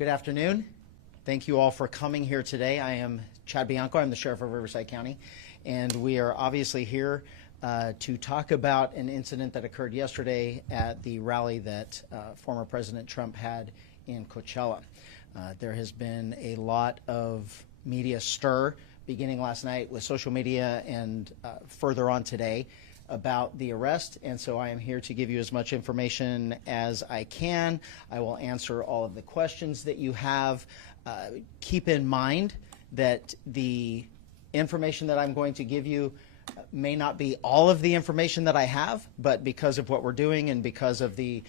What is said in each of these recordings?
Good afternoon. Thank you all for coming here today. I am Chad Bianco. I'm the Sheriff of Riverside County, and we are obviously here to talk about an incident that occurred yesterday at the rally that former President Trump had in Coachella. There has been a lot of media stir beginning last night with social media and further on today about the arrest, and so I am here to give you as much information as I can. I will answer all of the questions that you have. Keep in mind that the information that I'm going to give you may not be all of the information that I have, but because of what we're doing and because of the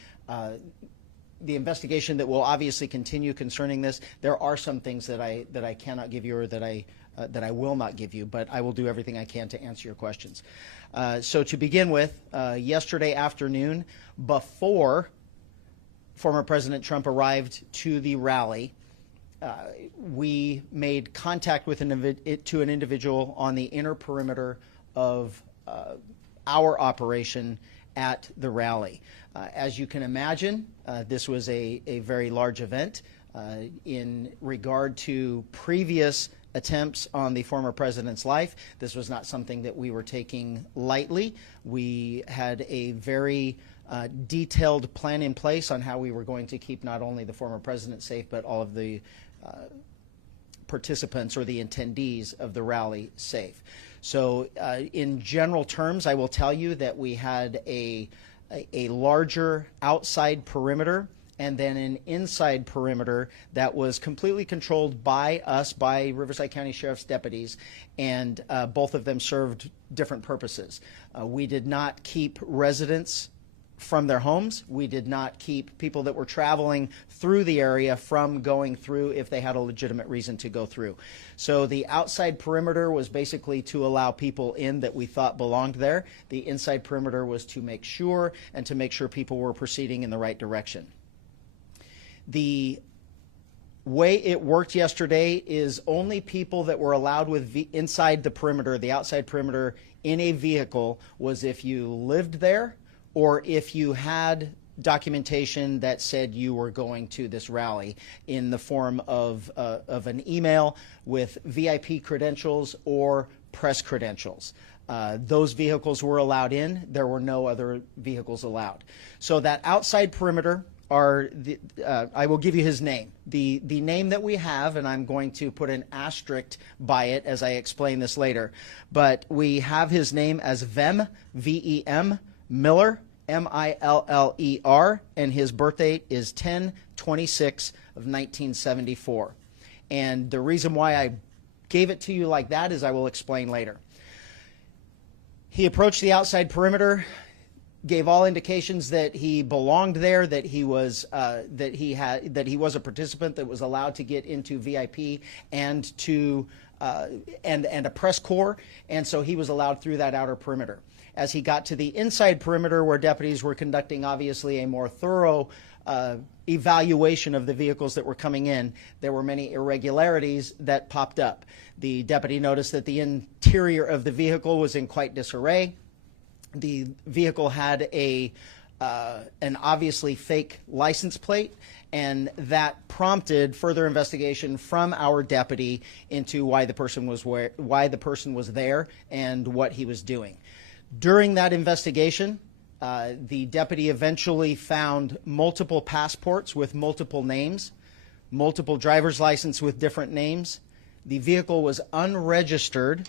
investigation that will obviously continue concerning this, there are some things that I cannot give you or that I will not give you, but I will do everything I can to answer your questions. So to begin with, yesterday afternoon, before former President Trump arrived to the rally, we made contact with an individual on the inner perimeter of our operation at the rally. As you can imagine, this was a very large event in regard to previous attempts on the former president's life. This was not something that we were taking lightly. We had a very detailed plan in place on how we were going to keep not only the former president safe, but all of the participants or the attendees of the rally safe. So in general terms, I will tell you that we had a larger outside perimeter and then an inside perimeter that was completely controlled by us, by Riverside County Sheriff's deputies, and both of them served different purposes. We did not keep residents from their homes. We did not keep people that were traveling through the area from going through if they had a legitimate reason to go through. So the outside perimeter was basically to allow people in that we thought belonged there. The inside perimeter was to make sure and to make sure people were proceeding in the right direction. The way it worked yesterday is only people that were allowed inside the perimeter, the outside perimeter, in a vehicle was if you lived there or if you had documentation that said you were going to this rally in the form of an email with VIP credentials or press credentials. Those vehicles were allowed in. There were no other vehicles allowed. So that outside perimeter I will give you his name. The name that we have, and I'm going to put an asterisk by it as I explain this later, but we have his name as Vem, V-E-M, Miller, M-I-L-L-E-R, and his birth date is 10/26 of 1974. And the reason why I gave it to you like that is I will explain later. He approached the outside perimeter, gave all indications that he belonged there, that he was that he was a participant that was allowed to get into VIP and to and a press corps, and so he was allowed through that outer perimeter. As he got to the inside perimeter, where deputies were conducting obviously a more thorough evaluation of the vehicles that were coming in, there were many irregularities that popped up. The deputy noticed that the interior of the vehicle was in quite disarray. The vehicle had an obviously fake license plate, and that prompted further investigation from our deputy into why the person was there and what he was doing. During that investigation, the deputy eventually found multiple passports with multiple names, multiple driver's license with different names. The vehicle was unregistered,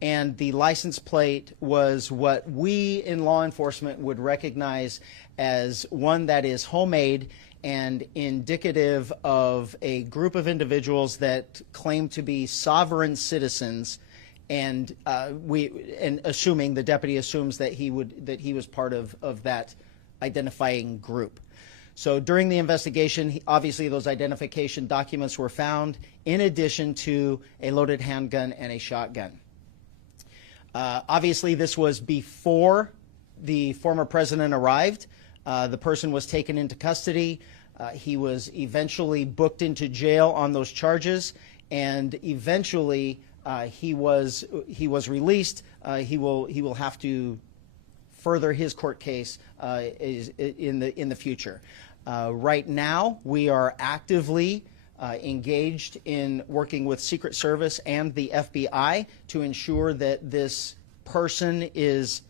and the license plate was what we in law enforcement would recognize as one that is homemade and indicative of a group of individuals that claim to be sovereign citizens, and assuming the deputy assumes that he was part of that identifying group. So during the investigation, obviously those identification documents were found, in addition to a loaded handgun and a shotgun. Obviously, this was before the former president arrived. The person was taken into custody. He was eventually booked into jail on those charges, and eventually he was released. He will have to further his court case in the future. Right now, we are actively engaged in working with Secret Service and the FBI to ensure that this person is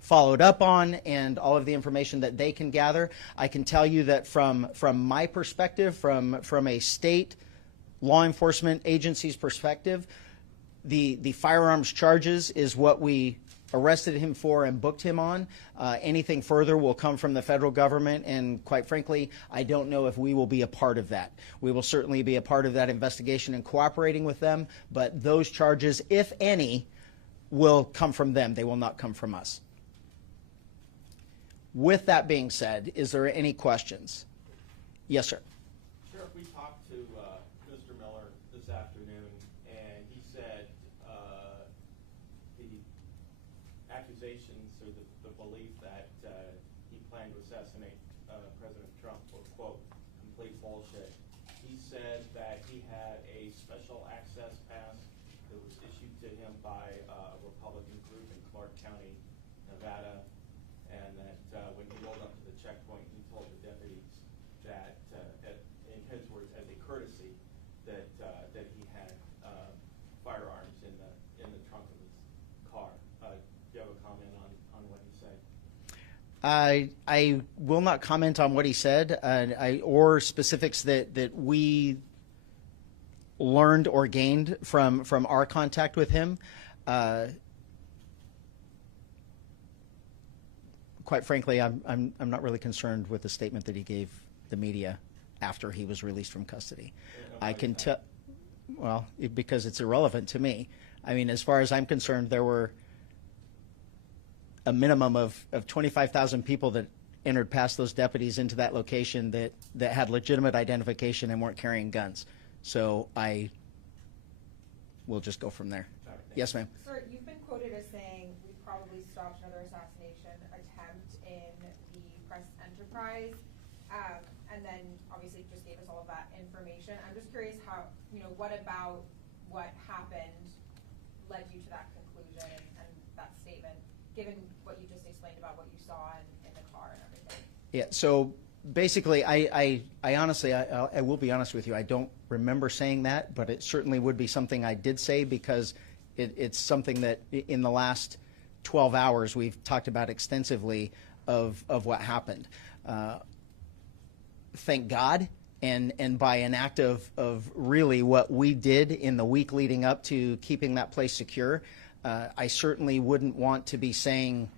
followed up on and all of the information that they can gather. I can tell you that from my perspective, from a state law enforcement agency's perspective, the firearms charges is what we arrested him for and booked him on. Anything further will come from the federal government, and quite frankly, I don't know if we will be a part of that. We will certainly be a part of that investigation and cooperating with them, but those charges, if any, will come from them. They will not come from us. With that being said, is there any questions? Yes, sir. Sheriff, we talked to Mr. Miller this afternoon, and he said the accusations or the belief that he planned to assassinate President Trump were, quote, complete bullshit. He said that he had a special access pass that was issued to him by a Republican group in Clark County, Nevada, and that when he rolled up to the checkpoint, he told the deputies that, in his words, as a courtesy, that he had firearms in the trunk of his car. Do you have a comment on what he said? I will not comment on what he said or specifics that we learned or gained from our contact with him. Quite frankly, I'm not really concerned with the statement that he gave the media after he was released from custody. I can tell, well, because it's irrelevant to me. I mean, as far as I'm concerned, there were a minimum of 25,000 people that entered past those deputies into that location that had legitimate identification and weren't carrying guns. So I will just go from there. Right, yes, ma'am. Sir, you've been quoted as saying we probably stopped another assassination attempt in the press enterprise, and then obviously just gave us all of that information. I'm just curious how, what about what happened led you to that conclusion and that statement, given what you just explained about what you saw in the car and everything? Yeah, so basically, I honestly, I will be honest with you, I don't remember saying that, but it certainly would be something I did say because it's something that in the last 12 hours we've talked about extensively of what happened. Thank God, and by an act of really what we did in the week leading up to keeping that place secure, I certainly wouldn't want to be saying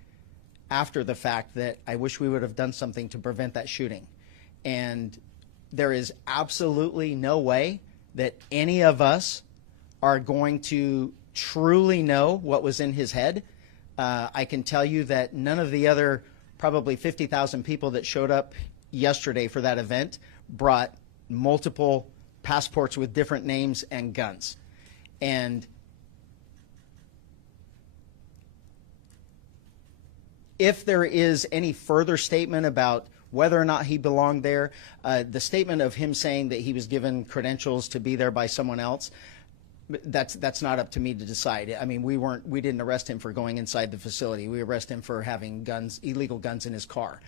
after the fact that I wish we would have done something to prevent that shooting. And there is absolutely no way that any of us are going to truly know what was in his head. I can tell you that none of the other probably 50,000 people that showed up yesterday for that event brought multiple passports with different names and guns. And if there is any further statement about whether or not he belonged there, the statement of him saying that he was given credentials to be there by someone else, that's not up to me to decide. I mean, we didn't arrest him for going inside the facility. We arrested him for having guns, illegal guns in his car.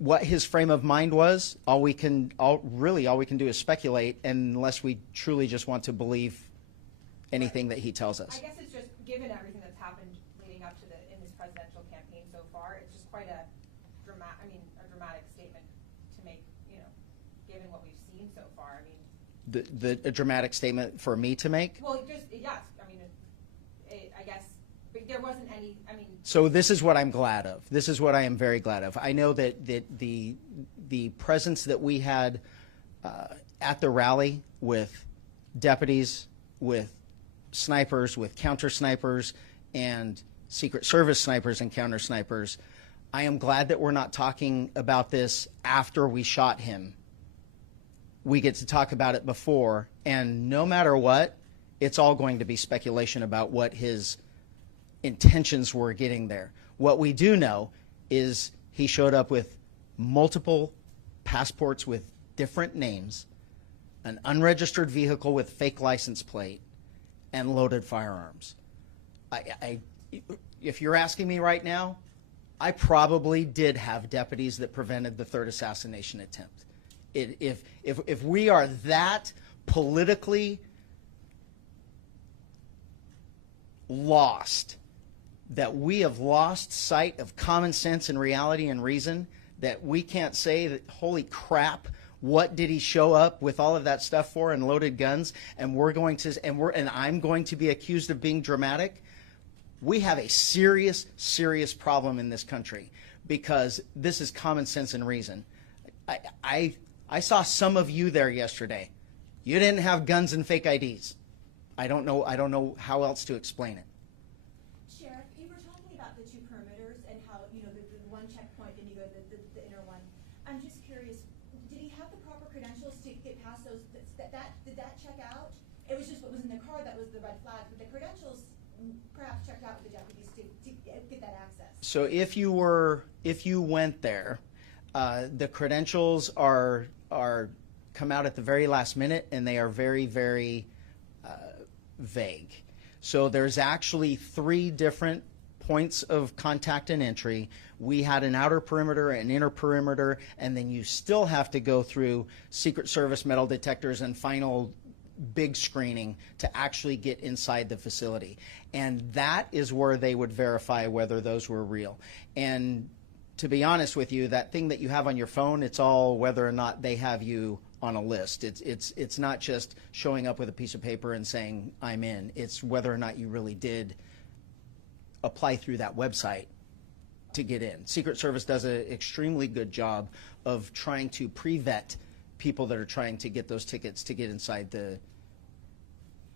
What his frame of mind was, all we can do is speculate, unless we truly just want to believe anything that he tells us. I guess it's just, given everything that's happened leading up to in this presidential campaign so far, it's just quite a dramatic statement to make, given what we've seen so far. I mean, a dramatic statement for me to make? Well, just, yes. I mean, I guess, but there wasn't any, So this is what I'm glad of. This is what I am very glad of. I know that the presence that we had at the rally with deputies, with snipers, with counter snipers, and Secret Service snipers and counter snipers, I am glad that we're not talking about this after we shot him. We get to talk about it before, and no matter what, it's all going to be speculation about what his intentions were getting there. What we do know is he showed up with multiple passports with different names, an unregistered vehicle with fake license plate, and loaded firearms. If you're asking me right now, I probably did have deputies that prevented the third assassination attempt. If we are that politically lost, that we have lost sight of common sense and reality and reason, that we can't say that, holy crap, what did he show up with all of that stuff for and loaded guns, and I'm going to be accused of being dramatic? We have a serious, serious problem in this country, because this is common sense and reason. I saw some of you there yesterday. You didn't have guns and fake IDs. I don't know how else to explain it. Sheriff, you were talking about the two perimeters and how, the one checkpoint, then you go to the inner one. I'm just curious, did he have the proper credentials to get past those? Did that check out? It was just what was in the car that was the red flag, but the credentials perhaps checked out with the deputies to get that access. So if you went there, the credentials are come out at the very last minute, and they are very, very vague. So there's actually 3 different points of contact and entry. We had an outer perimeter, an inner perimeter, and then you still have to go through Secret Service metal detectors and final big screening to actually get inside the facility. And that is where they would verify whether those were real. And to be honest with you, that thing that you have on your phone, it's all whether or not they have you on a list. It's not just showing up with a piece of paper and saying, I'm in. It's whether or not you really did apply through that website to get in. Secret Service does an extremely good job of trying to pre-vet people that are trying to get those tickets to get inside the...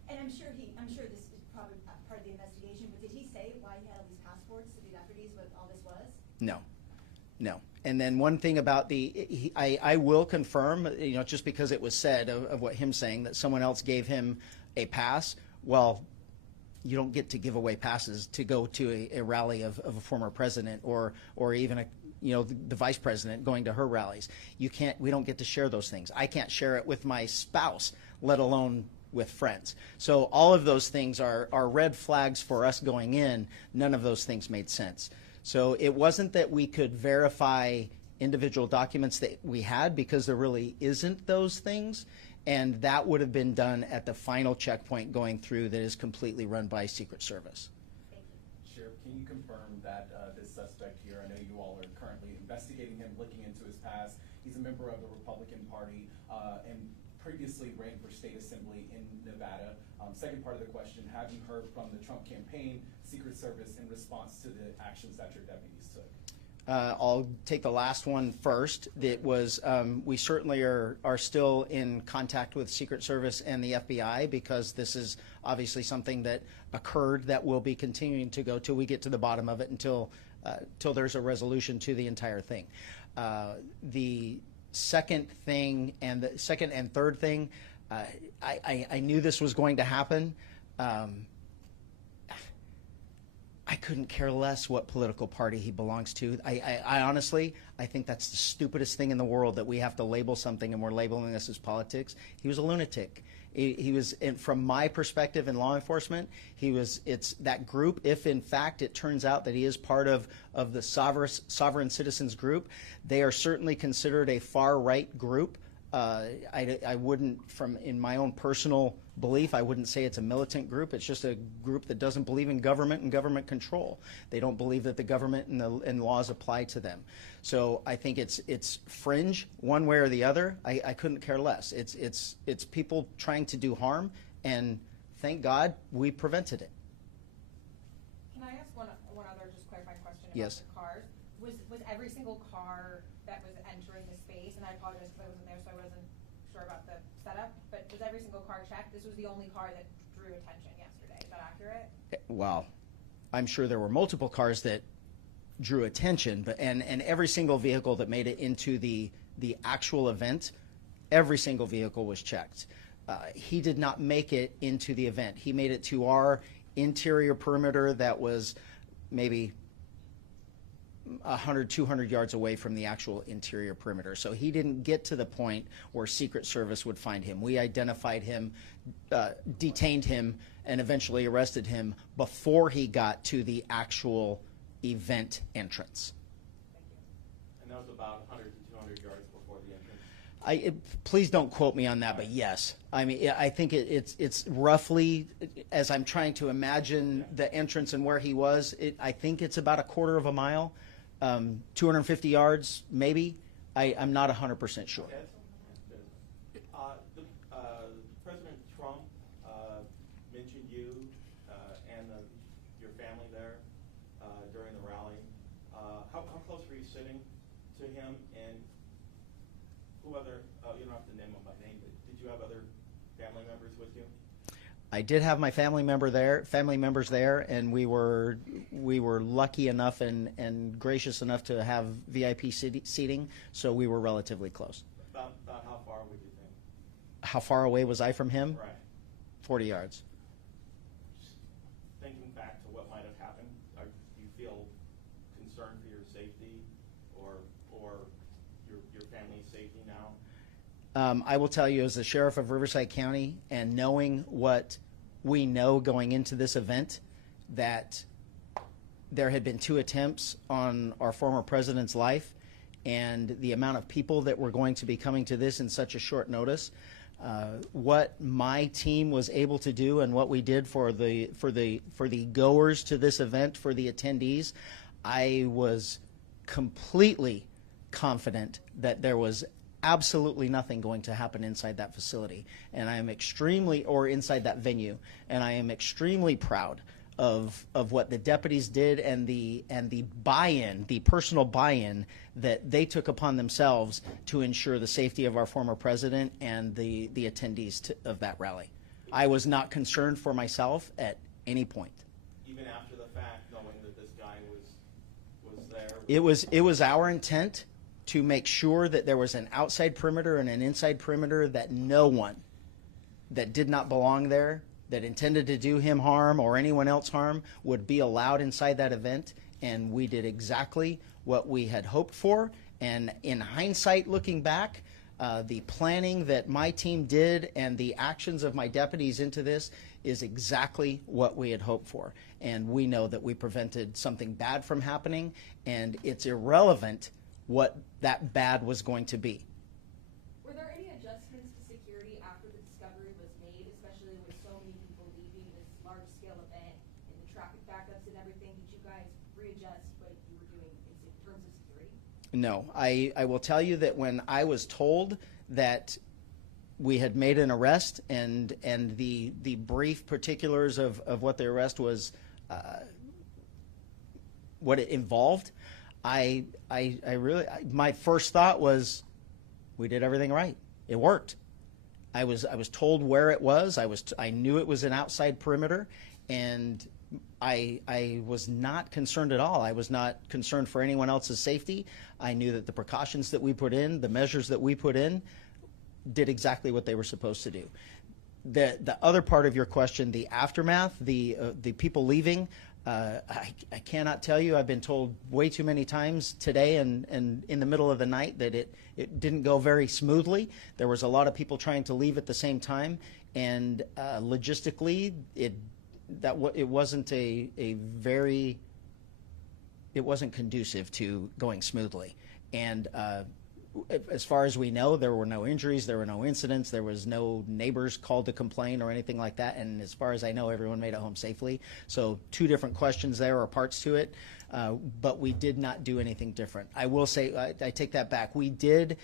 And I'm sure this is probably part of the investigation, but did he say why he had all these passports to the deputies, what all this was? No. And then one thing about I will confirm, just because it was said of what him saying that someone else gave him a pass. Well, you don't get to give away passes to go to a rally of a former president or even the vice president going to her rallies. We don't get to share those things. I can't share it with my spouse, let alone with friends. So all of those things are red flags for us going in. None of those things made sense. So it wasn't that we could verify individual documents that we had, because there really isn't those things. And that would have been done at the final checkpoint going through that is completely run by Secret Service. Thank you. Sheriff, can you confirm that this suspect here, I know you all are currently investigating him, looking into his past. He's a member of the Republican Party and previously ran for state assembly in Nevada. Second part of the question, have you heard from the Trump campaign, Secret Service, in response to the actions that your deputies took? I'll take the last one first. It was we certainly are still in contact with Secret Service and the FBI, because this is obviously something that occurred that we'll be continuing to go till we get to the bottom of it, until there's a resolution to the entire thing. The second thing and the second and third thing, I knew this was going to happen. I couldn't care less what political party he belongs to. I honestly, I think that's the stupidest thing in the world, that we have to label something and we're labeling this as politics. He was a lunatic. He was, and from my perspective in law enforcement, it's that group, if in fact it turns out that he is part of the sovereign citizens group, they are certainly considered a far-right group. I wouldn't, in my own personal belief, I wouldn't say it's a militant group. It's just a group that doesn't believe in government and government control. They don't believe that the government and laws apply to them. So I think it's fringe one way or the other. I couldn't care less. It's people trying to do harm, and thank God we prevented it. Can I ask one other just clarifying question about Yes. the cars? Was every single car that was entering the space, and I apologize because I wasn't there, so I wasn't sure about the setup, but was every single car checked? This was the only car that drew attention yesterday. Is that accurate? Well, I'm sure there were multiple cars that drew attention, but and every single vehicle that made it into the actual event, every single vehicle was checked. He did not make it into the event. He made it to our interior perimeter that was maybe 100, 200 yards away from the actual interior perimeter. So he didn't get to the point where Secret Service would find him. We identified him, detained him, and eventually arrested him before he got to the actual event entrance. And that was about 100 to 200 yards before the entrance. Please don't quote me on that, but yes. I mean, I think it's roughly, as I'm trying to imagine the entrance and where he was, I think it's about a quarter of a mile, 250 yards, maybe. I'm not 100% sure. Okay. President Trump mentioned you and your family there during the rally. How close were you sitting to him, and who other, you don't have to name them by name, but did you have other family members with you? I did have my family members there, and we were lucky enough and gracious enough to have VIP seating, so we were relatively close. About how far would you think? How far away was I from him? Right. 40 yards. Thinking back to what might have happened, do you feel concerned for your safety or your family's safety now? I will tell you, as the sheriff of Riverside County, and knowing what we know going into this event, that there had been 2 attempts on our former president's life, and the amount of people that were going to be coming to this in such a short notice, what my team was able to do and what we did for the goers to this event, for the attendees, I was completely confident that there was absolutely nothing going to happen inside that facility, and I am inside that venue, and I am extremely proud of what the deputies did and the buy-in, the personal buy-in that they took upon themselves to ensure the safety of our former president and the attendees of that rally. I was not concerned for myself at any point. Even after the fact, knowing that this guy was there? It was our intent to make sure that there was an outside perimeter and an inside perimeter, that no one that did not belong there, that intended to do him harm or anyone else harm, would be allowed inside that event. And we did exactly what we had hoped for. And in hindsight, looking back, the planning that my team did and the actions of my deputies into this is exactly what we had hoped for. And we know that we prevented something bad from happening, and it's irrelevant what that bad was going to be. Were there any adjustments to security after the discovery was made, especially with so many people leaving this large-scale event and the traffic backups and everything? Did you guys readjust what you were doing in terms of security? No, I will tell you that when I was told that we had made an arrest and the brief particulars of what the arrest was, what it involved, I really, my first thought was, we did everything right. It worked. I was told where it was. I knew it was an outside perimeter, and I was not concerned at all. I was not concerned for anyone else's safety. I knew that the precautions that we put in, the measures that we put in, did exactly what they were supposed to do. The other part of your question, the aftermath, the people leaving, I cannot tell you. I've been told way too many times today and in the middle of the night that it didn't go very smoothly. There was a lot of people trying to leave at the same time, and logistically, it wasn't conducive to going smoothly. And as far as we know, there were no injuries, there were no incidents, there was no neighbors called to complain or anything like that. And as far as I know, everyone made it home safely. So 2 different questions there, or parts to it, but we did not do anything different. I will say, I take that back. We did.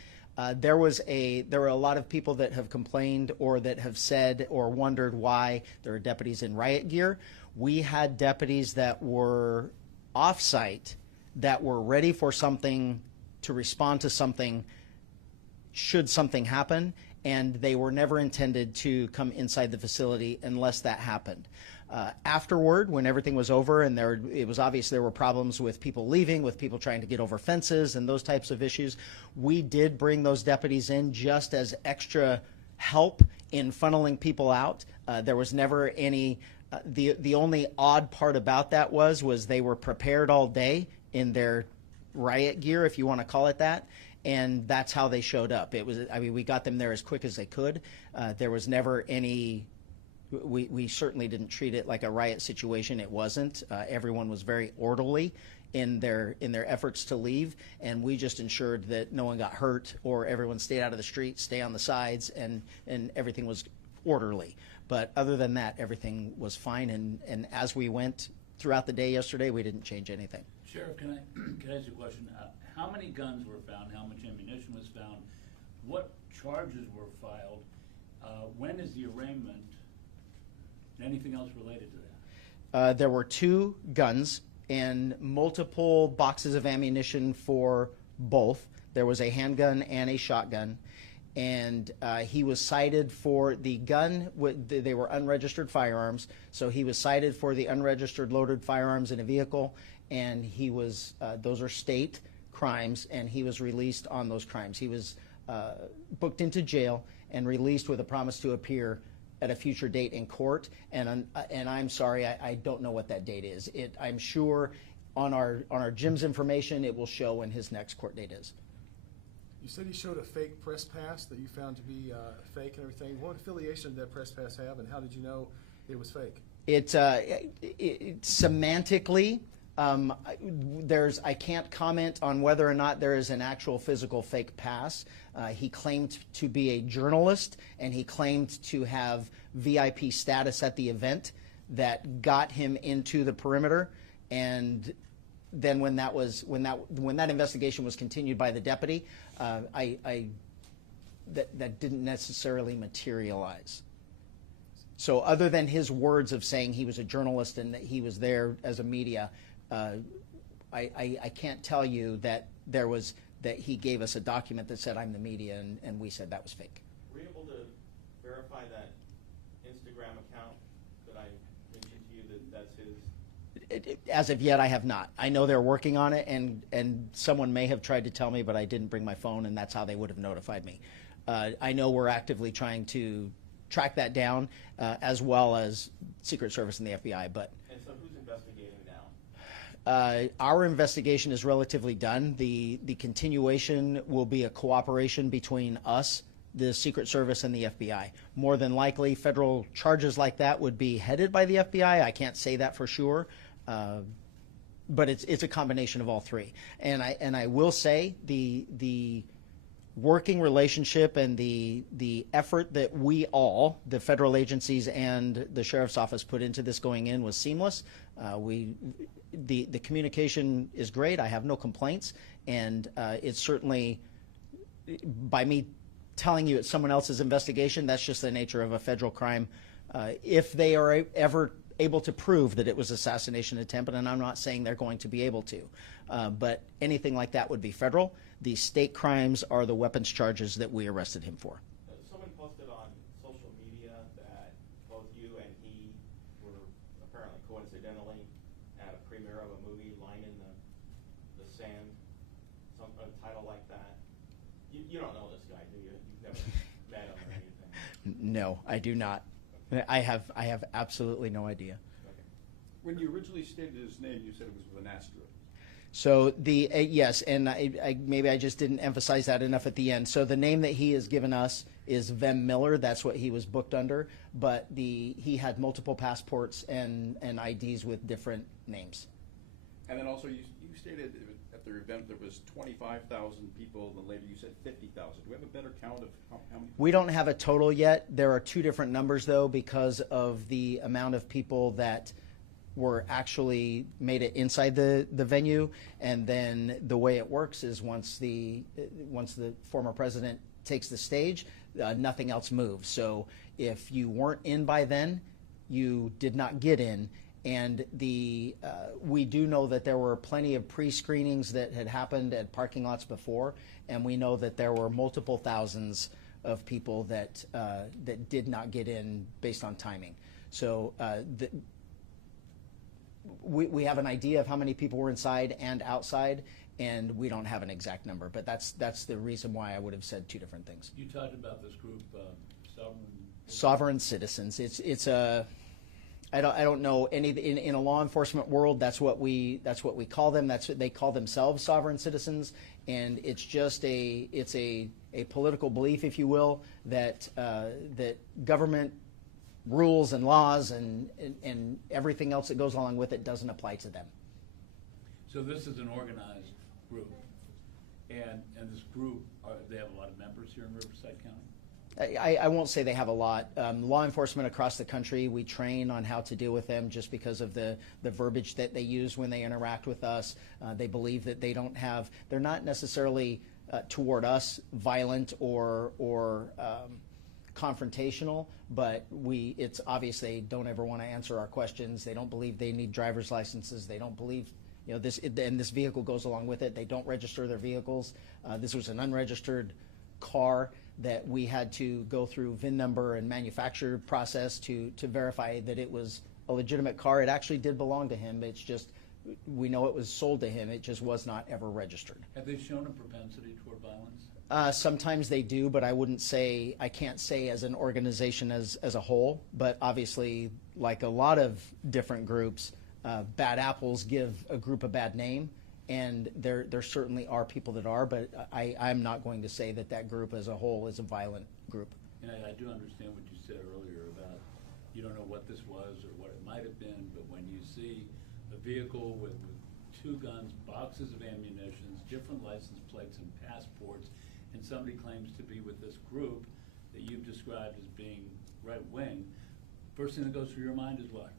There were a lot of people that have complained or that have said or wondered why there are deputies in riot gear. We had deputies that were off-site that were ready for something, to respond to something should something happen, and they were never intended to come inside the facility unless that happened. Afterward, when everything was over and it was obvious there were problems with people leaving, with people trying to get over fences and those types of issues, we did bring those deputies in just as extra help in funneling people out. There was never any, the only odd part about that was they were prepared all day in their riot gear, if you want to call it that, and that's how they showed up. We got them there as quick as they could. There was never any, we certainly didn't treat it like a riot situation. It wasn't. Everyone was very orderly in their efforts to leave, and we just ensured that no one got hurt or everyone stayed out of the street, stay on the sides, and everything was orderly. But other than that, everything was fine, and as we went throughout the day yesterday, we didn't change anything. Sheriff, can I ask you a question? How many guns were found? How much ammunition was found? What charges were filed? When is the arraignment? Anything else related to that? There were 2 guns and multiple boxes of ammunition for both. There was a handgun and a shotgun. And he was cited for the gun. They were unregistered firearms, so he was cited for the unregistered loaded firearms in a vehicle, and he was those are state crimes, and he was released on those crimes. He was booked into jail and released with a promise to appear at a future date in court. And I'm sorry, I don't know what that date is. I'm sure on our Jim's information it will show when his next court date is. You said he showed a fake press pass that you found to be fake and everything. What affiliation did that press pass have, and how did you know it was fake? It semantically, I can't comment on whether or not there is an actual physical fake pass. He claimed to be a journalist, and he claimed to have VIP status at the event that got him into the perimeter. And then when that investigation was continued by the deputy, that didn't necessarily materialize. So other than his words of saying he was a journalist and that he was there as a media, I can't tell you that that he gave us a document that said I'm the media, and we said that was fake. Were you able to verify that Instagram account that I mentioned to you that's his? As of yet, I have not. I know they're working on it, and someone may have tried to tell me, but I didn't bring my phone, and that's how they would have notified me. I know we're actively trying to track that down, as well as Secret Service and the FBI. But And so who's investigating now? our investigation is relatively done. The continuation will be a cooperation between us, the Secret Service, and the FBI. More than likely, federal charges like that would be headed by the FBI. I can't say that for sure. But it's a combination of all three. And I will say the working relationship and the effort that we all, the federal agencies and the sheriff's office, put into this going in was seamless. The communication is great. I have no complaints, and it's certainly, by me telling you it's someone else's investigation, that's just the nature of a federal crime. If they are ever able to prove that it was assassination attempt, and I'm not saying they're going to be able to, but anything like that would be federal. The state crimes are the weapons charges that we arrested him for. Someone posted on social media that both you and he were apparently coincidentally at a premiere of a movie, Line in the Sand, a title like that. You don't know this guy, do you? You've never met him or anything? No, I do not. I have absolutely no idea. Okay. When you originally stated his name, you said it was with an asterisk. So the yes, and maybe I just didn't emphasize that enough at the end. So the name that he has given us is Vem Miller. That's what he was booked under. But he had multiple passports and IDs with different names. And then also you stated at the event there was 25,000 people, and later you said 50,000. Do we have a better count of how many? We don't have a total yet. There are two different numbers, though, because of the amount of people that were actually made it inside the venue. And then the way it works is once the former president takes the stage, nothing else moves. So if you weren't in by then, you did not get in. And we do know that there were plenty of pre-screenings that had happened at parking lots before, and we know that there were multiple thousands of people that did not get in based on timing. So we have an idea of how many people were inside and outside, and we don't have an exact number. But that's the reason why I would have said two different things. You talked about this group, Sovereign citizens. It's a I don't know any in a law enforcement world. That's what we call them. That's what they call themselves, sovereign citizens. And it's just a political belief, if you will, that government rules and laws and everything else that goes along with it doesn't apply to them. So this is an organized group, and this group, they have a lot of members here in Riverside County? I won't say they have a lot. Law enforcement across the country, we train on how to deal with them just because of the verbiage that they use when they interact with us. They believe that they're not necessarily toward us violent or confrontational, but it's obvious they don't ever want to answer our questions. They don't believe they need driver's licenses. They don't believe, this, and this vehicle goes along with it. They don't register their vehicles. This was an unregistered car that we had to go through VIN number and manufacturer process to verify that it was a legitimate car. It actually did belong to him. It's just, we know it was sold to him. It just was not ever registered. Have they shown a propensity toward violence? Sometimes they do, but I can't say as an organization as a whole, but obviously, like a lot of different groups, bad apples give a group a bad name, and there certainly are people that are, but I'm not going to say that group as a whole is a violent group. And I do understand what you said earlier about you don't know what this was or what it might have been, but when you see a vehicle with 2 guns, boxes of ammunition, different license plates and passports, and somebody claims to be with this group that you've described as being right-wing, first thing that goes through your mind is what?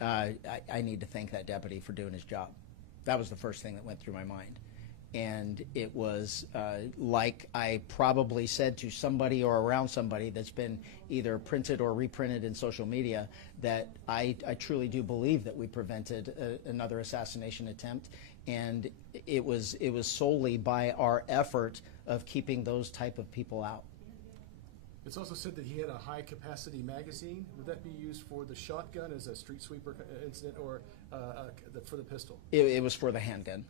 I need to thank that deputy for doing his job. That was the first thing that went through my mind. And it was like I probably said to somebody or around somebody that's been either printed or reprinted in social media, that I truly do believe that we prevented another assassination attempt. And it was solely by our effort of keeping those type of people out. It's also said that he had a high-capacity magazine. Would that be used for the shotgun as a street sweeper incident, or for the pistol? It was for the handgun.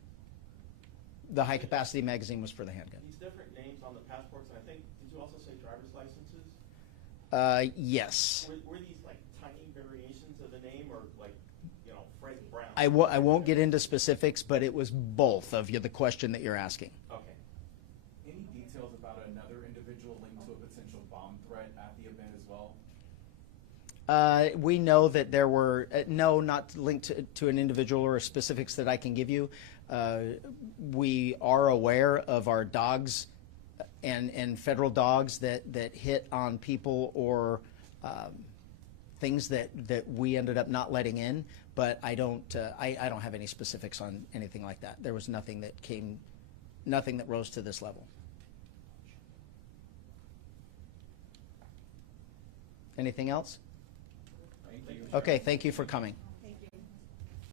The high-capacity magazine was for the handgun. These different names on the passports, and I think, did you also say driver's licenses? Yes. Were these like tiny variations of the name, or like, Fred Brown? I won't get into specifics, but it was both of the question that you're asking. Okay. Any details about another individual linked to a potential bomb threat at the event as well? We know that there were, no, not linked to an individual or specifics that I can give you. We are aware of our dogs and federal dogs that hit on people or things that we ended up not letting in, but I don't have any specifics on anything like that. There was nothing that rose to this level. Anything else? Thank you. Okay, thank you for coming.